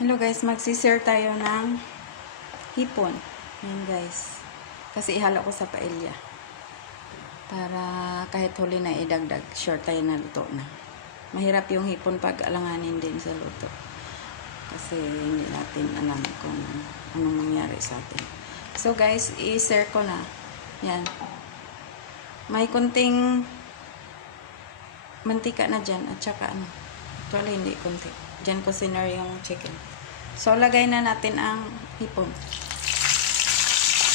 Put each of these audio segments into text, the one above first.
Hello guys, magsisir tayo ng hipon. Yan guys. Kasi ihalo ko sa paella. Para kahit huli na idagdag, short tayo na luto na. Mahirap yung hipon pag alanganin din sa luto. Kasi hindi natin alam kung anong mangyari sa atin. So guys, i-sir ko na. Yan. May kunting mantika na dyan at saka ano. Actually, hindi kunti. Dyan ko sinar yung chicken. So, lagay na natin ang hipon.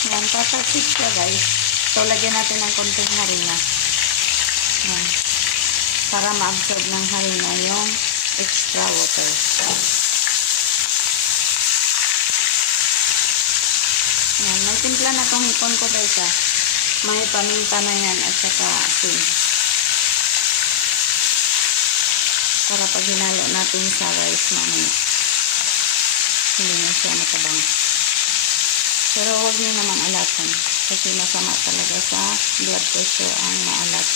Yan, papasit siya guys. So, lagyan natin ng konting harina. Yan. Para ma-absorb ng harina yung extra water. Yan, may timpla na tong hipon ko guys ah. May paminta na yan at saka asin. Para pag hinalo natin sa rice mamaya. Hindi na siya matabang. Pero huwag niyo naman alatan. Kasi masama talaga sa blood pressure ang maalat.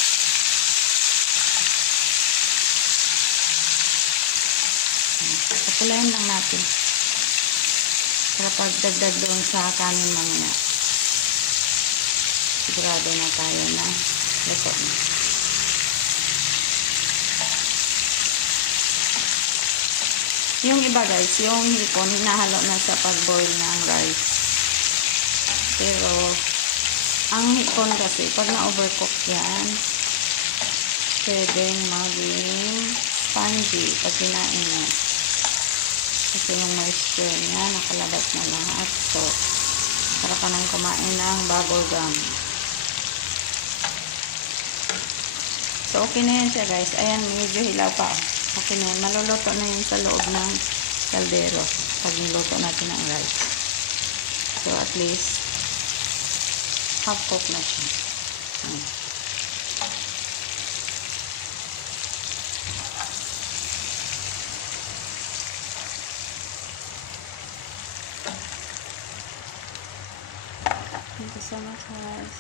Kapulayan lang natin. Para pagdagdag doon sa kanin mamaya. Sigurado na tayo na luto na. Yung iba guys, yung hipon, hinahalo na sa pag-boil ng rice. Pero, ang hipon kasi, pag na-overcook yan, pwedeng maging spongy pag kinain mo. Kasi yung moisture niya, nakalabas na lahat. So, para ka nang kumain ng bubble gum. So, okay na yan siya guys. Ayan, medyo hilaw pa. Okay na yan. Maluluto na yun sa loob ng kaldero pag niluto natin ang rice. So, at least, half cook na siya. Hmm. Thank you so much, guys.